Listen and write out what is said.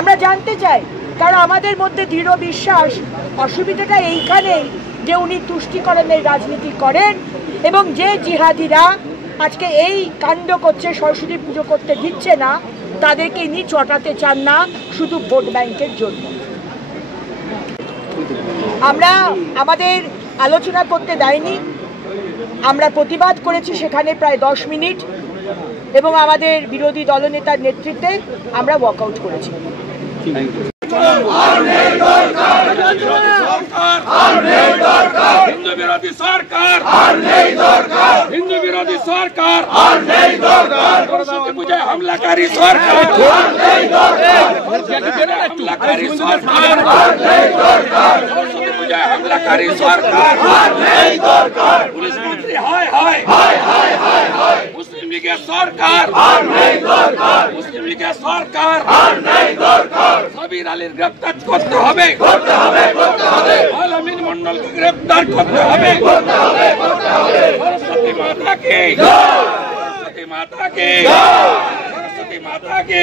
আমরা জানতে চাই, কারণ আমাদের মধ্যে দৃঢ় বিশ্বাস অসুবিধাটা এইখানেই যে উনি তুষ্টিকরণের রাজনীতি করেন এবং যে জিহাদিরা আজকে এই কাণ্ড করছে, সরস্বতী পুজো করতে দিচ্ছে না, তাদেরকে ইনি চটাতে চান না শুধু ভোট ব্যাংকের জন্য। আমরা আমাদের আলোচনা করতে দেয়নি, আমরা প্রতিবাদ করেছি সেখানে প্রায় 10 মিনিট এবং আমাদের বিরোধী দলনেতার নেতৃত্বে আমরা ওয়াকআউট করেছি। হিন্দু বিরোধী সরকার, হিন্দু বিরোধী সরকার, সরস্বতী পূজায় হামলাকারী সরকার, হামলাকারী সরকার, সরস্বতী পূজায় হামলাকারী সরকার, পুলিশ মন্ত্রী হায় হায়, মুসলিম লীগের সরকার, মুসলিম লীগের সরকার, সাবির আলীর গ্রেপ্তার করতে হবে, আলামিন মন্ডলকে গ্রেপ্তার করতে হবে, সরস্বতী মাতা কে, সরস্বতী মাতা কে, সরস্বতী মাতা কে।